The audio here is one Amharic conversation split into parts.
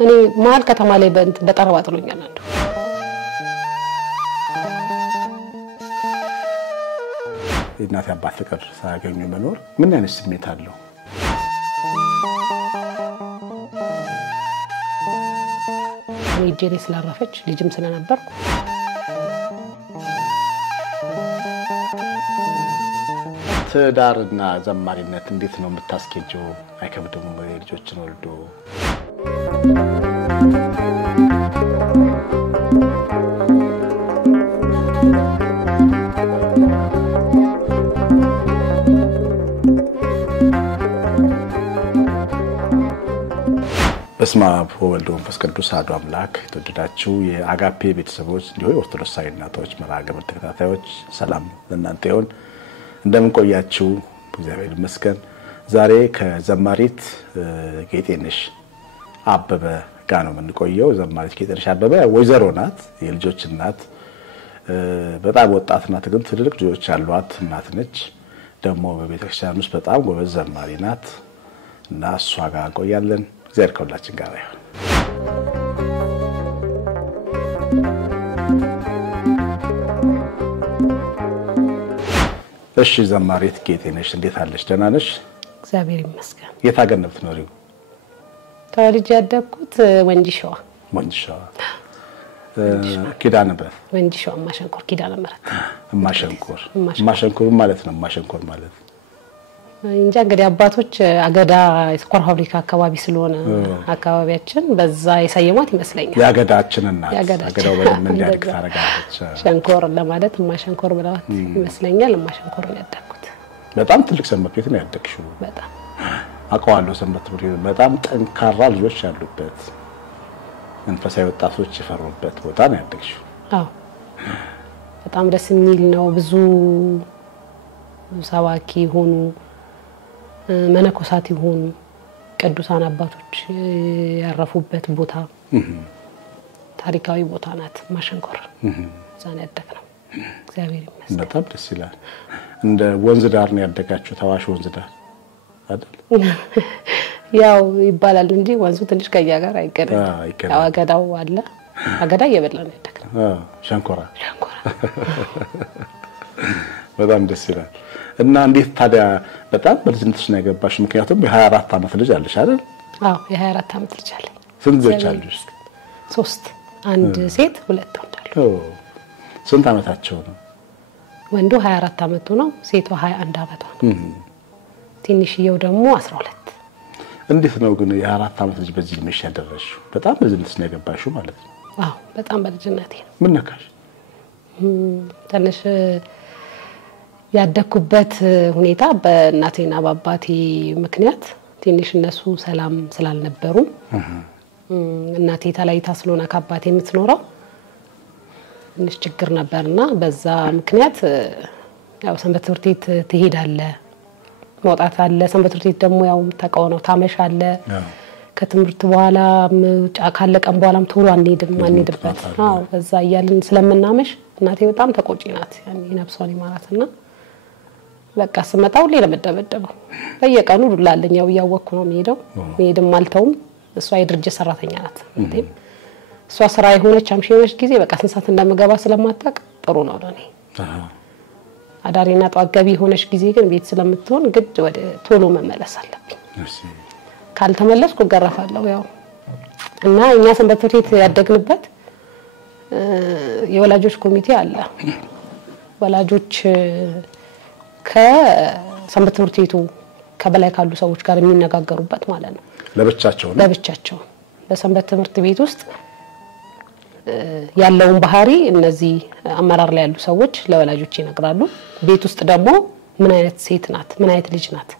እኔ ማል ከተማ ላይ በጠረባ ጥሎኛል አንዱ እናት አባት ፍቅር ሳያገኙ መኖር ምን አይነት ስሜት አለው? ጄሪ ስላረፈች ልጅም ስለነበርኩ ትዳርና ዘማሪነት እንዴት ነው የምታስኬጀው? አይከብድም ወይ ልጆችን ወልዶ? በስመ አብ ወወልድ ወመንፈስ ቅዱስ አሐዱ አምላክ። የተወደዳችሁ የአጋፔ ቤተሰቦች እንዲሁ የኦርቶዶክሳዊ እናቶች መርሐ ግብር ተከታታዮች ሰላም ለእናንተ ይሁን። እንደምን ቆያችሁ? እግዚአብሔር ይመስገን። ዛሬ ከዘማሪት ጌጤነሽ አበበ ጋር ነው የምንቆየው። ዘማሪት ጌጤነሽ አበበ ወይዘሮ ናት፣ የልጆች እናት፣ በጣም ወጣት ናት፣ ግን ትልልቅ ልጆች ያሏት እናት ነች። ደግሞ በቤተክርስቲያን ውስጥ በጣም ጎበዝ ዘማሪ ናት እና እሷ ጋር እንቆያለን። እግዚአብሔር ከሁላችን ጋር ይሁን። እሺ ዘማሪት ጌጤነሽ እንዴት አለሽ? ደህና ነሽ? እግዚአብሔር ይመስገን። የት ሀገር ነው የምትኖሪው? ተወልጄ ያደግኩት ወንጂሸዋ። ወንጂሸዋ ኪዳነ ምህረት። ወንጂሸዋ ማሸንኮር ኪዳነ ምህረት። ማሸንኮር ማለት ነው። ማሸንኮር ማለት እንጃ እንግዲህ አባቶች አገዳ የስኳር ፋብሪካ አካባቢ ስለሆነ አካባቢያችን በዛ የሰየማት ይመስለኛል። ያገዳችን እናት አገዳው በደም እንዲያድግ ታረጋለች። ሸንኮር ለማለት ማሸንኮር ብለዋት ይመስለኛል። ማሸንኮር ነው ያደግኩት። በጣም ትልቅ ሰንበት ቤት ነው ያደግሽው። በጣም አውቀዋለሁ። ሰንበት ቤት በጣም ጠንካራ ልጆች ያሉበት መንፈሳዊ ወጣቶች የፈሩበት ቦታ ነው ያደግሽው። አዎ በጣም ደስ የሚል ነው። ብዙ ሰባኪ ሆኑ መነኮሳት ይሆኑ ቅዱሳን አባቶች ያረፉበት ቦታ ታሪካዊ ቦታ ናት ማሸንኮር። ዛኔ ያደግነው እግዚአብሔር ይመስገን። በጣም ደስ ይላል። እንደ ወንዝ ዳር ነው ያደጋችሁ? ታዋሽ ወንዝ ዳር አይደል? ያው ይባላል እንጂ ወንዙ ትንሽ ከያ ጋር አይገናኝም። ያው አገዳው አለ። አገዳ እየበላን ያደግነው። ሸንኮራ በጣም ደስ ይላል። እና እንዴት ታዲያ በጣም በልጅነትሽ ነው ያገባሽ? ምክንያቱም የ24 ዓመት ልጅ አለሽ አይደል? አዎ የ24 ዓመት ልጅ አለኝ። ስንት ልጆች አሉሽ? 3፣ አንድ ሴት 2 ወንድ አሉ። ስንት ዓመታቸው ነው? ወንዱ 24 ዓመቱ ነው፣ ሴቷ 21 ዓመቷ ነው። ትንሽዬው ደግሞ 12። እንዴት ነው ግን የ24 ዓመት ልጅ በዚህ ልጅ ያደረሽው? በጣም በልጅነትሽ ነው ያገባሽው ማለት ነው? አዎ በጣም በልጅነቴ ነው። ምን ነካሽ? ትንሽ ያደኩበት ሁኔታ በእናቴና በአባቴ ምክንያት ትንሽ እነሱ ሰላም ስላልነበሩ እናቴ ተለይታ ስለሆነ ከአባቴ የምትኖረው ትንሽ ችግር ነበርና በዛ ምክንያት ያው ሰንበት ትምህርት ቤት ትሄዳለህ፣ መውጣት አለ። ሰንበት ትምህርት ቤት ደግሞ ያው ተቃውነው ታመሻለ። ከትምህርት በኋላ ካለቀም በኋላም ቶሎ አንሄድበት። አዎ በዛ እያልን ስለምናመሽ እናቴ በጣም ተቆጪ ናት። ያኔ ነፍሷን ይማራትና በቃ ስመጣ ሁሌ ለመደበደበው በየቀኑ ዱላለኝ። ያው ያወቅኩ ነው መሄድም አልተውም። እሷ የድርጅት ሰራተኛ ናት። እሷ ስራ የሆነች አምሽነች ጊዜ በቃ ስንት እንደምገባ ስለማታውቅ ጥሩ ነው ለኔ። አዳሪና ጧት ገቢ የሆነች ጊዜ ግን ቤት ስለምትሆን ግድ ወደ ቶሎ መመለስ አለብኝ። ካልተመለስኩ ገረፋለሁ። ያው እና እኛ ሰንበት ትምህርት ቤት ያደግንበት የወላጆች ኮሚቴ አለ። ወላጆች ከሰንበት ትምህርት ቤቱ ከበላይ ካሉ ሰዎች ጋር የሚነጋገሩበት ማለት ነው። ለብቻቸው በሰንበት ትምህርት ቤት ውስጥ ያለውን ባህሪ እነዚህ አመራር ላይ ያሉ ሰዎች ለወላጆች ይነግራሉ። ቤት ውስጥ ደግሞ ምን አይነት ሴት ናት፣ ምን አይነት ልጅ ናት፣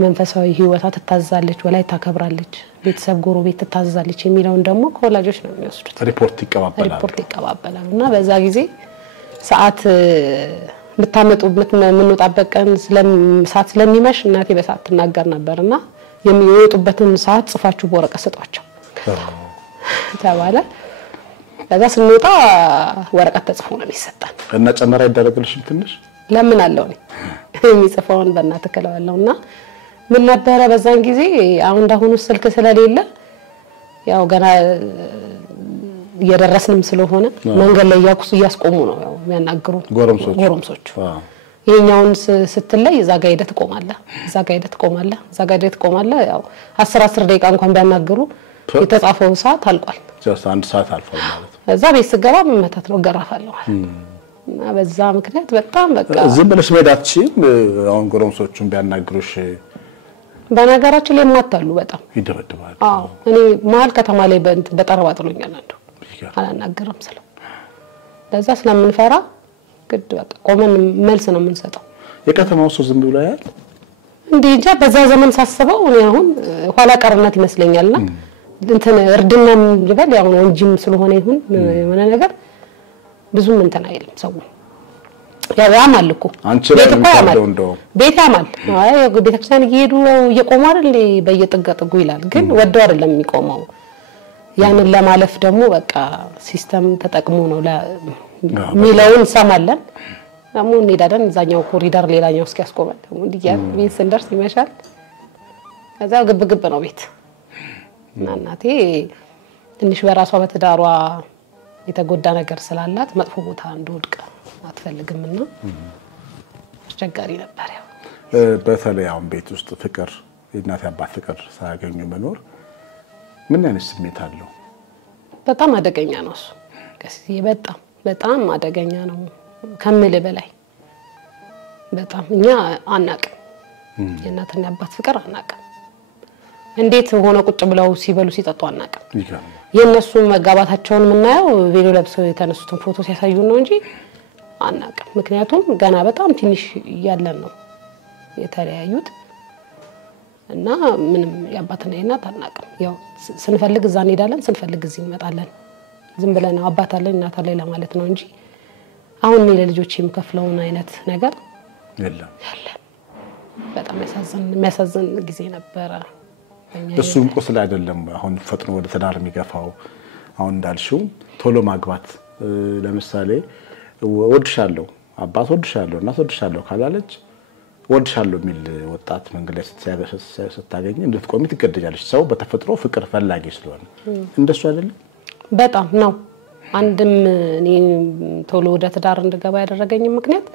መንፈሳዊ ህይወቷ ትታዛለች፣ ወላይ ታከብራለች፣ ቤተሰብ ጎረቤት ትታዛለች የሚለውን ደግሞ ከወላጆች ነው የሚወስዱት። ሪፖርት ይቀባበላሉ። እና በዛ ጊዜ ሰዓት የምንወጣበት ቀን ሰዓት ስለሚመሽ እናቴ በሰዓት ትናገር ነበርና የሚወጡበትን ሰዓት ጽፋችሁ በወረቀት ሰጧቸው ተባለ። ከዛ ስንወጣ ወረቀት ተጽፎ ነው የሚሰጣን። እና ጨመራ ይደረግልሽም ትንሽ ለምን አለው ነው የሚጽፈውን በእናትህ ከለዋለውና ምን ነበረ በዛን ጊዜ አሁን እንዳሁኑ ስልክ ስለሌለ ያው ገና እየደረስንም ስለሆነ መንገድ ላይ ያስቆሙ ነው ያው የሚያናግሩ ጎረምሶች ይሄኛውን ስትለይ እዛ ጋር ሄደህ ትቆማለህ ያው 10 ደቂቃ እንኳን ቢያናግሩ የተጻፈው ሰዓት አልቋል just አንድ ሰዓት አልፏል ማለት እዛ ቤት ስገባ መመታት ነው ገራፋለሁ እና በዛ ምክንያት በጣም በቃ ዝም ብለሽ መዳትሽም አሁን ጎረምሶቹን ቢያናግሩሽ በነገራችን ላይ ማታሉ በጣም ይደበደባል እኔ መሀል ከተማ ላይ በጠረባ ጥሎኛል አንዱ አላናገርም ስለ ለዛ ስለምንፈራ ግድ በቃ ቆመን መልስ ነው የምንሰጠው የከተማው ሰው ዝም ብሎ ያያል እንዴ እንጃ በዛ ዘመን ሳስበው እኔ አሁን ኋላ ቀርነት ይመስለኛልና እንትን እርድናም ልበል ያው ነው እንጂም ስለሆነ ይሁን የሆነ ነገር ብዙም እንትን አይልም ሰው ያማል እኮ ቤት ያማል አይ ቤተክርስቲያን ይሄዱ እየቆሙ አይደል በየጥጋጥጉ ይላል ግን ወደው አይደለም የሚቆመው ያንን ለማለፍ ደግሞ በቃ ሲስተም ተጠቅሞ ነው ሚላውን ሰማለን ደግሞ እንሄዳለን እዛኛው ኮሪደር ሌላኛው እስኪያስቆመን ደግሞ እንዲያ ቤት ስንደርስ ይመሻል ከዛ ግብግብ ነው ቤት እናቴ ትንሽ በራሷ በተዳሯ የተጎዳ ነገር ስላላት መጥፎ ቦታ እንደወድቀ አትፈልግምና አስቸጋሪ ነበር ያው በተለይ አሁን ቤት ውስጥ ፍቅር የእናት አባት ፍቅር ሳያገኙ መኖር ምን አይነት ስሜት አለው በጣም አደገኛ ነው እሱ ከዚህ በጣም አደገኛ ነው ከመለ በላይ በጣም እኛ አናቀም የእናትና አባት ፍቅር አናቀም እንዴት ሆነ ቁጭ ብለው ሲበሉ ሲጠጡ አናቀም የነሱ መጋባታቸውን ምናየው ቪዲዮ ለብሰው የተነሱትን ፎቶ ሲያሳዩ ነው እንጂ አናቀም ምክንያቱም ገና በጣም ትንሽ ያለን ነው የተለያዩት እና ምንም ያባትና የእናት አናቀም ያው ስንፈልግ እዛ እንሄዳለን ስንፈልግ እዚህ እንመጣለን ዝም ብለን አባት አለን እናት አለን ለማለት ነው እንጂ አሁን ለልጆች የሚከፍለውን አይነት ነገር የለም በጣም የሚያሳዝን ጊዜ ነበር እሱም ቁስል አይደለም አሁን ፈጥኖ ወደ ተዳር የሚገፋው አሁን እንዳልሽው ቶሎ ማግባት ለምሳሌ ወድሻለሁ አባት ወድሻለሁ እናት ወድሻለሁ ካላለች ወድሻለሁ ሚል ወጣት መንገድ ላይ ስታገኝ እንድትቆሚ ትገደጃለሽ ሰው በተፈጥሮ ፍቅር ፈላጊ ስለሆነ እንደሱ አይደለም በጣም ነው አንድም እኔ ቶሎ ወደ ተዳር እንድገባ ያደረገኝ ምክንያት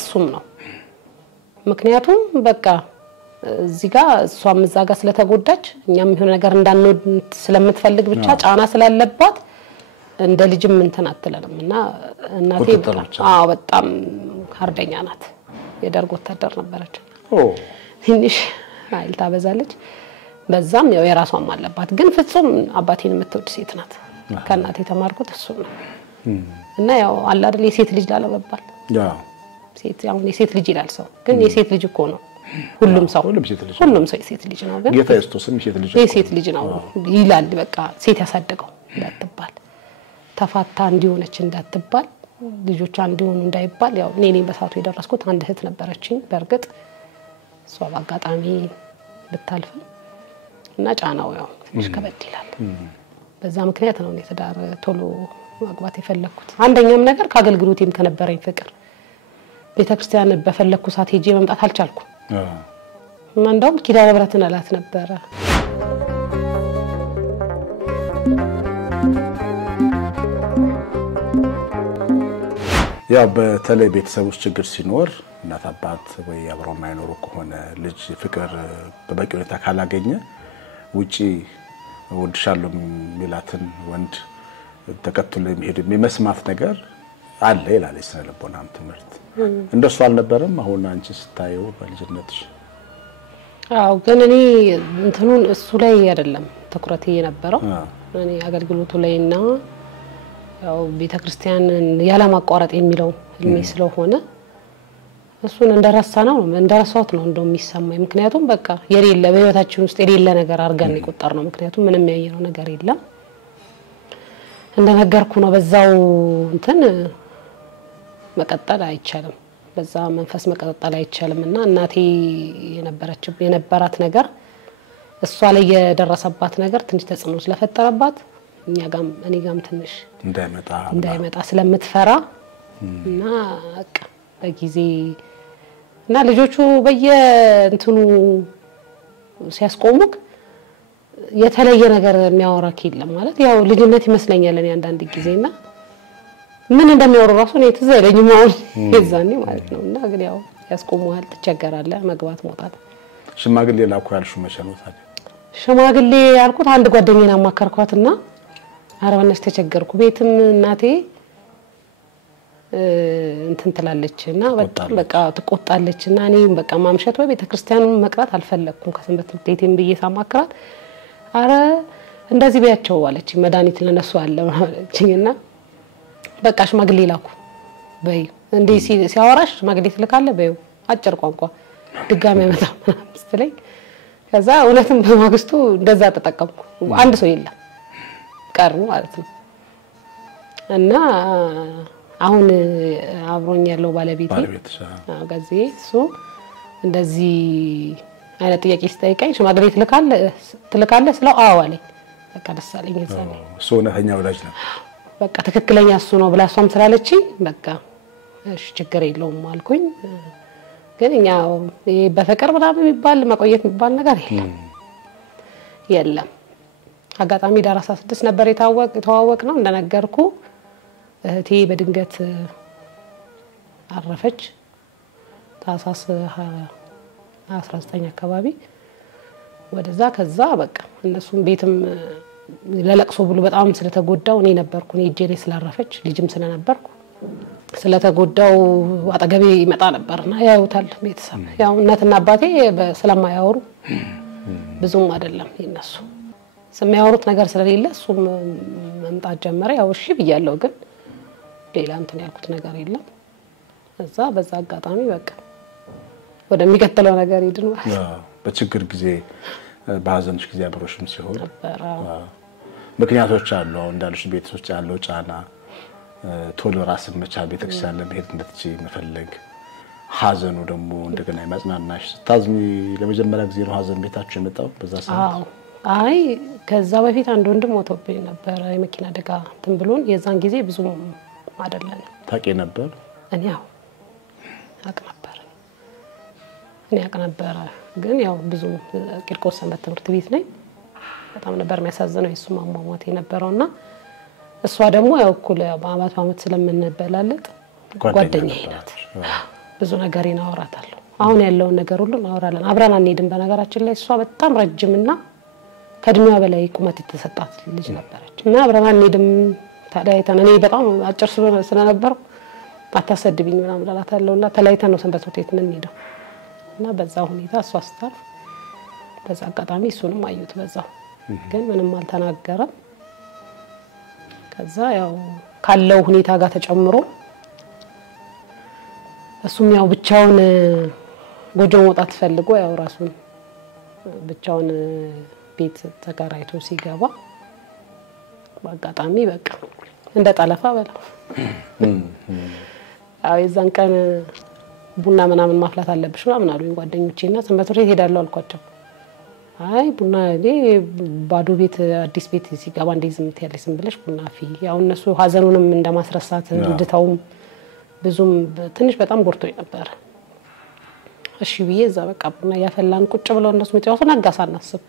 እሱም ነው ምክንያቱም በቃ እዚህ ጋር እሷም እዛ ጋር ስለተጎዳች እኛም ይሁን ነገር እንዳንወድ ስለምትፈልግ ብቻ ጫና ስላለባት እንደ ልጅም እንትን አትለንምና እናቴ በጣም ካርደኛ ናት የደርግ ወታደር ነበረች ትንሽ አይል ታበዛለች በዛም ያው የራሷም አለባት ግን ፍጹም አባቴን የምትወድ ሴት ናት ከናቴ ተማርኩት እሱ ነው እና ያው አለ አይደል የሴት ልጅ ላለመባል ሴት ያው የሴት ልጅ ይላል ሰው ግን የሴት ልጅ እኮ ነው ሁሉም ሰው የሴት ልጅ ነው ግን ጌታ ኢየሱስም የሴት ልጅ ነው ይላል በቃ ሴት ያሳደገው እንዳትባል ተፋታ እንዲሆነች እንዳትባል ልጆቿ እንዲሆኑ እንዳይባል ያው እኔ በሳቱ የደረስኩት አንድ እህት ነበረችኝ በርግጥ እሷ በአጋጣሚ ብታልፍ እና ጫናው ያው ትንሽ ከበድ ይላል በዛ ምክንያት ነው እኔ ተዳር ቶሎ ማግባት የፈለኩት አንደኛም ነገር ከአገልግሎቴም ከነበረኝ ፍቅር ቤተክርስቲያን በፈለኩ ሰዓት ሄጄ መምጣት አልቻልኩም እና እንደውም ኪዳነ ምህረትን አላት ነበር ያው በተለይ ቤተሰቦች ችግር ሲኖር እናት አባት ወይ አብረው ማይኖሩ ከሆነ ልጅ ፍቅር በበቂ ሁኔታ ካላገኘ ውጪ ወድሻለሁ ሚላትን ወንድ ተከትሎ የሚሄድ የሚመስማት ነገር አለ ይላል የስነልቦናም ትምህርት እንደሱ አልነበረም አሁን አንቺ ስታየው በልጅነትሽ አው ግን እኔ እንትኑን እሱ ላይ አይደለም ተኩረቴ የነበረው እኔ አገልግሎቱ ላይና ያው ቤተክርስቲያን ያለማቋረጥ የሚለው ህልሜ ስለሆነ እሱን እንደራሳሁት ነው እንደው የሚሰማኝ ምክንያቱም በቃ የሌለ በህይወታችን ውስጥ የሌለ ነገር አርጋን ይቆጣር ነው ምክንያቱም ምንም ያየነው ነገር የለም እንደነገርኩ ነው በዛው እንትን መቀጠል አይቻልም በዛ መንፈስ መቀጠል አይቻልምና እናቴ የነበራት ነገር እሷ ላይ የደረሰባት ነገር ትንሽ ተጽዕኖ ስለፈጠረባት እኔ ጋም ትንሽ እንዳይመጣ ስለምትፈራ እና በጊዜ እና ልጆቹ በየእንትኑ ሲያስቆሙክ የተለየ ነገር የሚያወራክ የለም ማለት ያው ልጅነት ይመስለኛል እኔ አንዳንድ ጊዜና ምን እንደሚያወሩ ራሱ ነው ትዝ አይለኝም አሁን የዛኔ ማለት ነውና ግን ያው ያስቆሙሃል ትቸገራለህ መግባት መውጣት ሽማግሌ ላኩ ያልሹ መቼ ነው ታዲያ ሽማግሌ ያልኩት አንድ ጓደኛዬን አማከርኳትና አረበነሽ ተቸገርኩ ቤትም እናቴ እንትን ትላለችና በቃ ትቆጣለችና እኔ በቃ ማምሸት ወይ ቤተክርስቲያኑን መቅራት አልፈለኩም ከሰንበት ቤቴም ብዬ ሳማክራት አረ እንደዚህ ቢያቸው አለች መድኃኒት ለነሱ አለ አለችኝና በቃ ሽማግሌ ላኩ በይ እንዴ ሲያወራሽ ሽማግሌ ትልካለ በዩ አጭር ቋንቋ ድጋሚ መጣ ስለኝ ከዛ እውነትም በማግስቱ እንደዛ ተጠቀምኩ አንድ ሰው የለም ቀሩ ማለት ነው እና አሁን አብሮኝ ያለው ባለቤቴ ጋዜ እሱ እንደዚህ አይነት ጥያቄ ሲጠይቀኝ ሽማግሌ ትልካለ ስለው አዎ አለኝ በቃ ደስ አለኝ እዛኔ እሱ እውነተኛ ወዳጅ ነው በቃ ትክክለኛ እሱ ነው ብላሷም ስላለችኝ በቃ እሺ ችግር የለውም አልኩኝ ግን እኛ በፍቅር ምናምን የሚባል መቆየት የሚባል ነገር የለም አጋጣሚ ዳር 16 ነበር የተዋወቅ ነው እንደነገርኩ እህቴ በድንገት አረፈች ታሳስ 19 አካባቢ ወደዛ ከዛ በቃ እነሱም ቤትም ለለቅሶ ብሎ በጣም ስለተጎዳው እኔ ነበርኩ እኔ ጄኔ ስላረፈች ልጅም ስለነበርኩ ስለተጎዳው አጠገቤ ይመጣ ነበርና ያዩታል ቤተሰብ ያው እናትና አባቴ ስለማያወሩ ብዙም አይደለም ይነሱ ስለሚያወሩት ነገር ስለሌለ እሱም መምጣት ጀመረ ያው እሺ ብያለሁ ግን ሌላ እንትን ያልኩት ነገር የለም እዛ በዛ አጋጣሚ በቃ ወደሚከተለው ነገር ሄድን ማለት በችግር ጊዜ ባዘንሽ ጊዜ አብሮሽም ሲሆን ምክንያቶች አሉ እንዳልሽ ቤተሰቦች ያለው ጫና ቶሎ ራስን መቻል ቤተክርስቲያን ለመሄድ እንድትችይ መፈለግ ሐዘኑ ደግሞ እንደገና ይማጽናናሽ ታዝሚ ለመጀመሪያ ጊዜ ነው ሐዘን ቤታችሁ የመጣው በዛ ሰዓት አይ ከዛ በፊት አንድ ወንድም ሞቶብኝ ነበር የመኪና አደጋ ተንብሎን የዛን ጊዜ ብዙ አይደለም ታቂ ነበር እኔ ያው አቅ ነበር ግን ያው ብዙ ቂርቆስ ሰንበት ትምህርት ቤት ነኝ በጣም ነበር የሚያሳዝነው እሱ ማሟሟት የነበረውና እሷ ደግሞ ያው እኩል በአመት ስለምንበላለጥ ጓደኛዬ ናት ብዙ ነገር ይናወራታል አሁን ያለው ነገር ሁሉ እናወራለን አብራን አንሄድም በነገራችን ላይ እሷ በጣም ረጅምና ከድሜዋ በላይ ቁመት የተሰጣት ልጅ ነበረች እና አብራን አንሄድም ታዳይተን እኔ በጣም አጭር ስለነበር አታሰድብኝ ምናምን ላላታለውና ተላይተን ነው ሰንበት ቤት ምን ሄደው እና በዛ ሁኔታ እሷ አስታር በዛ አጋጣሚ እሱንም አዩት በዛው ግን ምንም አልተናገረም ከዛ ያው ካለው ሁኔታ ጋር ተጨምሮ እሱም ያው ብቻውን ጎጆ መውጣት ፈልጎ ያው ራሱን ብቻውን ቤት ተከራይቶ ሲገባ በአጋጣሚ በቃ እንደ ጠለፋ በለው አይ የዛን ቀን ቡና ምናምን ማፍላት አለብሽ ምናምን አሉኝ ጓደኞቼና ሰንበት ቤት ሄዳለሁ አልኳቸው አይ ቡና ባዶ ቤት አዲስ ቤት ሲገባ እንደዚህ ምትያለሽ ዝም ብለሽ ቡና አፊ ያው እነሱ ሐዘኑንም እንደማስረሳት እንድታውም ብዙም ትንሽ በጣም ጎርቶኝ ነበር እሺ ብዬ እዛ በቃ ቡና ያፈላን ቁጭ ብለው እነሱ ምትያውሱ ነጋሳናስብ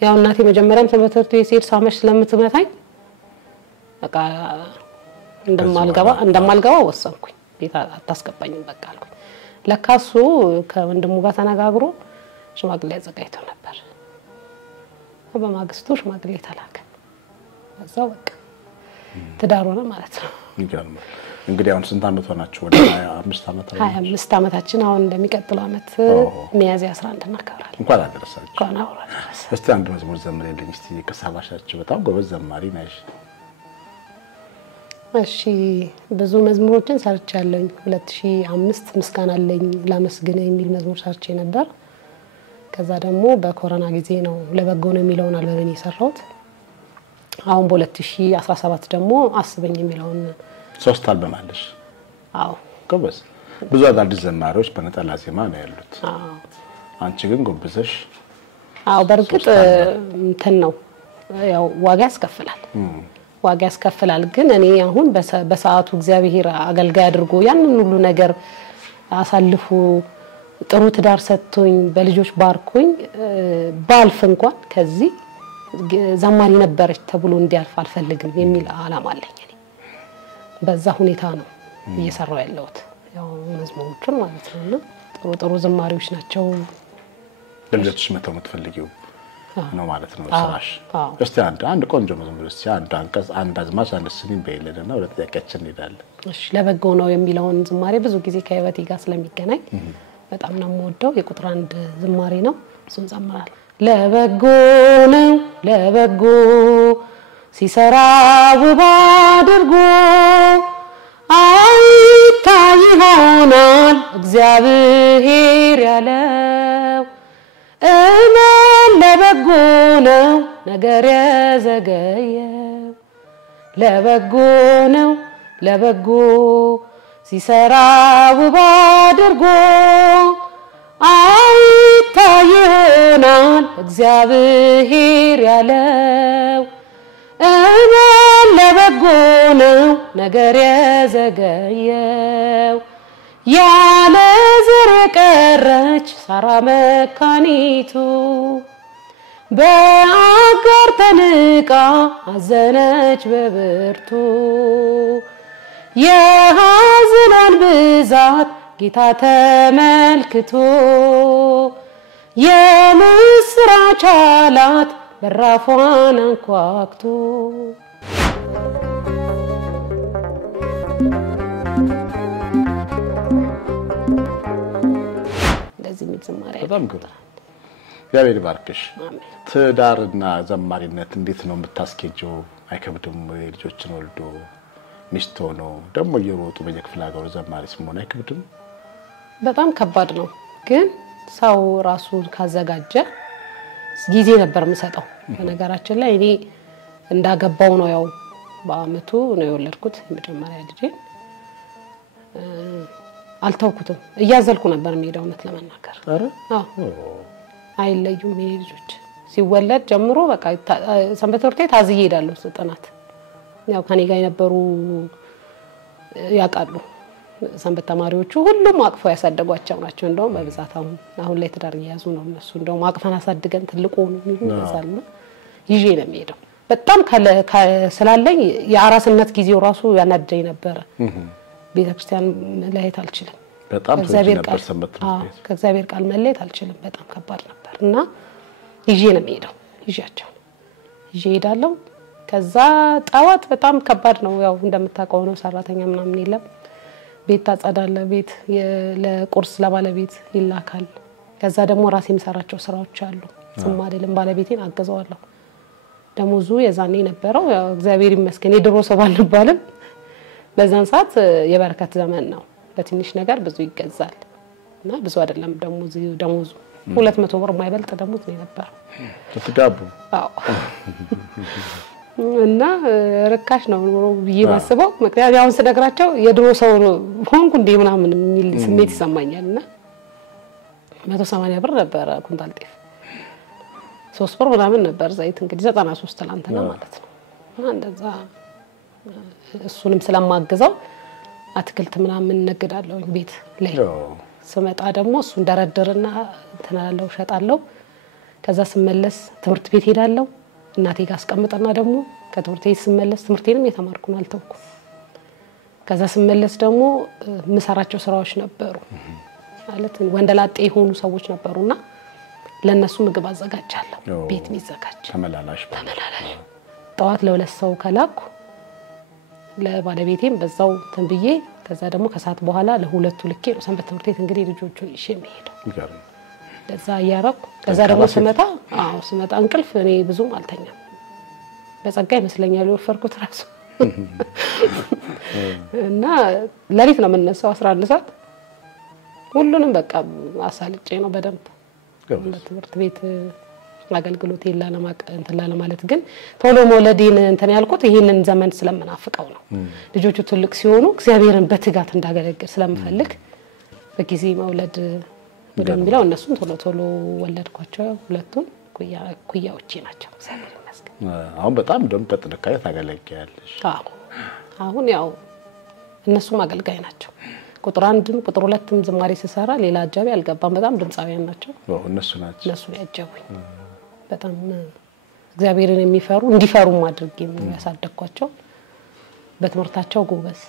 ያው እናቴ መጀመሪያም ሰንበት ቤት ሲሄድ ሳመሽ ስለምትመታኝ በቃ እንደማልገባ ወሰንኩኝ ቤት አታስቀባኝም በቃ አልኩኝ ለካሱ ከወንድሙ ጋር ተነጋግሮ ሽማግሌ ያዘጋጅቶ ነበር በማግስቱ ሽማግሌ ተላከ እዛው በቃ ትዳር ሆነ ማለት ነው ይገርማል እንግዲህ አሁን ስንት አመት ሆናችሁ ወደ 25 አመታችን አሁን እንደሚቀጥለው አመት ሚያዝያ 11 እናከብራለን እንኳን አደረሳችሁ እስቲ አንድ መዝሙር ዘምሪልኝ እስቲ ከሳባሻችሁ በጣም ጎበዝ ዘማሪ ነሽ እሺ ብዙ መዝሙሮችን ሰርቻለሁ 2005 ምስጋና አለኝ ላመስግነ የሚል መዝሙር ሰርቼ ነበር ከዛ ደግሞ በኮሮና ጊዜ ነው ለበጎ ነው የሚለውን አልበም የሰራሁት አሁን በ2017 ደግሞ አስበኝ የሚለውን ሶስት አልበም አለሽ አዎ ጎበዝ ብዙ አዳዲስ ዘማሪዎች በነጠላ ዜማ ነው ያሉት አዎ አንቺ ግን ጎበዘሽ አዎ በርግጥ እንትን ነው ያው ዋጋ ያስከፍላል ግን እኔ አሁን በሰዓቱ እግዚአብሔር አገልጋይ አድርጎ ያንን ሁሉ ነገር አሳልፎ ጥሩ ትዳር ሰጥቶኝ በልጆች ባርኮኝ ባልፍ እንኳን ከዚህ ዘማሪ ነበረች ተብሎ እንዲያልፍ አልፈልግም የሚል አላማ አለኝ እኔ በዛ ሁኔታ ነው እየሰራው ያለሁት ያው መዝሙሮቹን ማለት ነውና ጥሩ ጥሩ ዘማሪዎች ናቸው ለልጆች መተው የምትፈልጊው ነው ማለት ነው ስራሽ እስቲ አንድ ቆንጆ መዝሙር እስቲ አንድ አንቀጽ አንድ አዝማች አንድ ስኒም በይለና ወደ ጥያቄያችን እንሄዳለን እሺ ለበጎ ነው የሚለውን ዝማሬ ብዙ ጊዜ ከህይወቴ ጋር ስለሚገናኝ በጣም ነው የምወደው የቁጥር አንድ ዝማሬ ነው እሱን ዘምራለሁ ለበጎ ነው ለበጎ ሲሰራ ውብ አድርጎ አይታይ ይሆናል እግዚአብሔር ያለው ለበጎ ነው ነገር ያዘገየው ለበጎ ነው ለበጎ ሲሰራ ውብ አድርጎ አይታይ ይሆናል እግዚአብሔር ያለው ለበጎ ነው ነገር ያዘገየው ያለ ዘር የቀረች ሳራ መካኒቱ በአጋር ተንቃ አዘነች በብርቱ የሐዘኗን ብዛት ጌታ ተመልክቶ የምስራች አላት በራፏን አንኳኩቶ እንደዚህ ዝማሬ በጣም ግሩ ያቤል ባርክሽ ትዳርና ዘማሪነት እንዴት ነው የምታስኬጀው አይከብድም ልጆችን ወልዶ ሚስት ሆኖ ደግሞ እየሮጡ በየክፍለ ሀገሩ ዘማሪ ሲሆን አይከብድም በጣም ከባድ ነው ግን ሰው ራሱ ካዘጋጀ ጊዜ ነበር የምሰጠው በነገራችን ላይ እኔ እንዳገባው ነው ያው በአመቱ ነው የወለድኩት የመጀመሪያ ልጄ አልተውኩትም እያዘልኩ ነበር የሚሄደው እውነት ለመናገር አይለዩም ልጆች ሲወለድ ጀምሮ በቃ ሰንበት ትምህርት ቤት አዝዬ ሄዳለሁ ጥናት ያው ከኔ ጋር የነበሩ ያቃሉ ሰንበት ተማሪዎቹ ሁሉም አቅፎ ያሳደጓቸው ናቸው እንደውም በብዛት አሁን ላይ ትዳር ያዙ ነው እነሱ እንደውም አቅፈን አሳድገን ትልቁ ነው የሚሉታልና ይዤ ነው የሚሄደው በጣም ስላለኝ የአራስነት ጊዜው ራሱ ያናደኝ ነበር ቤተክርስቲያን መለየት አልችልም በጣም ነበር ሰንበት ትምህርት ቤት ከእግዚአብሔር ቃል መለየት አልችልም በጣም ከባድ ነበርና ይዤ ነው የሚሄደው ይዣቸው ይዤ ሄዳለሁ ከዛ ጣዋት በጣም ከባድ ነው ያው እንደምታውቀው ነው ሰራተኛ ምናምን የለም ቤት ታጸዳለ ቤት ለቁርስ ለባለቤት ይላካል ከዛ ደግሞ ራሴ የምሰራቸው ስራዎች አሉ ስም አይደለም ባለቤቴን አገዘዋለሁ ደሞዙ የዛኔ ነበረው ያው እግዚአብሔር ይመስገን የድሮ ሰው ባልባልም በዛን ሰዓት የበረከት ዘመን ነው በትንሽ ነገር ብዙ ይገዛል እና ብዙ አይደለም ደሞዙ 200 ብር ማይበልጥ ደሞዝ ነው ነበር ተጋቡ እና ረካሽ ነው ብዬ ምክንያቱም ያው ስነግራቸው የድሮ ሰው ሆንኩ እንዴ ምናምን የሚል ስሜት ይሰማኛልና 180 ብር ነበር ኩንታል ጤፍ 3 ብር ምናምን ነበር ዘይት እንግዲህ 93 ትላንትና ማለት ነው እና እንደዛ እሱንም ስለማገዘው አትክልት ምናምን ነግዳለሁ ቤት ላይ ስመጣ ደግሞ እሱን ደረደርና ተናላለው ሸጣለሁ ከዛ ስመለስ ትምህርት ቤት ሄዳለሁ እናቴ ጋር አስቀምጠና ደግሞ ከትምህርት ቤት ስመለስ ትምህርቴንም የተማርኩን አልተውኩ ከዛ ስመለስ ደግሞ ምሰራቸው ስራዎች ነበሩ ማለት ወንደላጤ የሆኑ ሰዎች ነበሩና ለነሱ ምግብ አዘጋጃለሁ ቤት የሚዘጋጅ ተመላላሽ ጣዋት ለሁለት ሰው ከላኩ ለባለቤቴም በዛው ተንብዬ ከዛ ደግሞ ከሰዓት በኋላ ለሁለቱ ልኬ ነው ሰንበት ትምህርት ቤት እንግዲህ ልጆቹን ይዤ የሚሄደው ይገርም ለዛ ያረኩ ከዛ ደግሞ ስመጣ እንቅልፍ እኔ ብዙም አልተኛም በጸጋ ይመስለኛል ወፈርኩት ራሱ እና ለሊት ነው የምነሳው 11 ሰዓት ሁሉንም በቃ አሳልጬ ነው በደንብ ትምህርት ቤት አገልግሎት ይላል ማለት ግን ቶሎ ሞለዲን እንተን ያልኩት ይሄንን ዘመን ስለምናፍቀው ነው ልጆቹ ትልቅ ሲሆኑ እግዚአብሔርን በትጋት እንዳገለግል ስለምፈልግ በጊዜ መውለድ ወደሚለው እነሱን ቶሎ ወለድኳቸው ሁለቱን ኩያዎቼ ናቸው እግዚአብሔር ይመስገን አሁን በጣም ደም ተጥልካይ ታገለግያለሽ አሁን ያው እነሱም አገልጋይ ናቸው ቁጥር 1 ቁጥር 2 ዝማሬ ሲሰራ ሌላ አጃቢ አልገባም በጣም ድምጻውያን ናቸው እነሱ ያጀቡኝ በጣም እግዚአብሔርን የሚፈሩ እንዲፈሩ ማድረግ የሚያሳደግኳቸው በትምህርታቸው ጎበዝ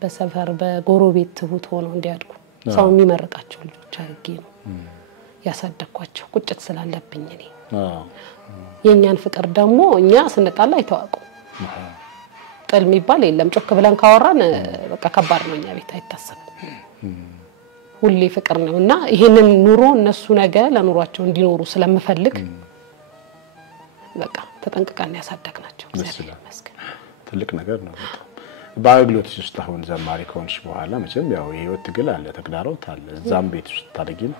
በሰፈር በጎረቤት ትሁት ሆነው እንዲያድጉ ሰው የሚመርቃቸው ልጆች አድርጌ ነው ያሳደግኳቸው ቁጭት ስላለብኝ እኔ የኛን ፍቅር ደግሞ እኛ ስንጣላ አይተዋቁ ጥል የሚባል የለም ጮክ ብለን ካወራን በቃ ከባድ ነው እኛ ቤት አይታሰብም ሁሌ ፍቅር ነውና ይሄንን ኑሮ እነሱ ነገ ለኑሯቸው እንዲኖሩ ስለምፈልግ በቃ ተጠንቅቀን ያሳደግናቸው እግዚአብሔር ይመስገን ትልቅ ነገር ነው በአገልግሎት ውስጥ አሁን ዘማሪ ከሆንሽ በኋላ መቼም ያው የህይወት ትግል አለ ተግዳሮት አለ እዛም ቤት ውስጥ ታደጊም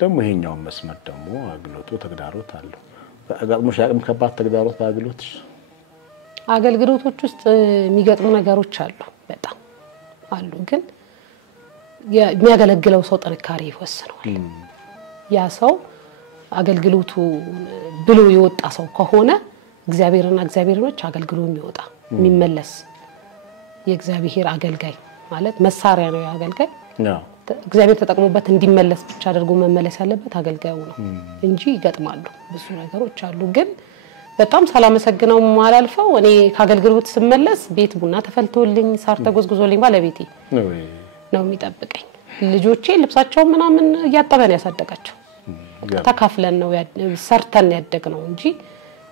ደግሞ ይሄኛው መስመር ደግሞ አገልግሎቱ ተግዳሮት አለ አጋጥሞሽ ያቅም ከባድ ተግዳሮት በአገልግሎትሽ አገልግሎቶች ውስጥ የሚገጥሙ ነገሮች አሉ በጣም አሉ ግን የሚያገለግለው ሰው ጥንካሬ ይወስነዋል ያ ሰው አገልግሎቱ ብሎ ይወጣ ሰው ከሆነ እግዚአብሔርና እግዚአብሔሮች አገልግሎት የሚወጣ የሚመለስ የእግዚአብሔር አገልጋይ ማለት መሳሪያ ነው ያገልጋይ እግዚአብሔር ተጠቅሞበት እንዲመለስ ብቻ አድርጎ መመለስ ያለበት አገልጋዩ ነው እንጂ ይገጥማሉ ብዙ ነገሮች አሉ ግን በጣም ሰላምሰግነው ማላልፈው እኔ ካገልግሎት ስመለስ ቤት ቡና ተፈልቶልኝ ሳር ተጎዝጉዞልኝ ባለቤቴ ነው የሚጠብቀኝ ልጆቼ ልብሳቸው ምናምን ያጠበን ያሳደጋቸው ተካፍለን ነው ሰርተን ያደግነው እንጂ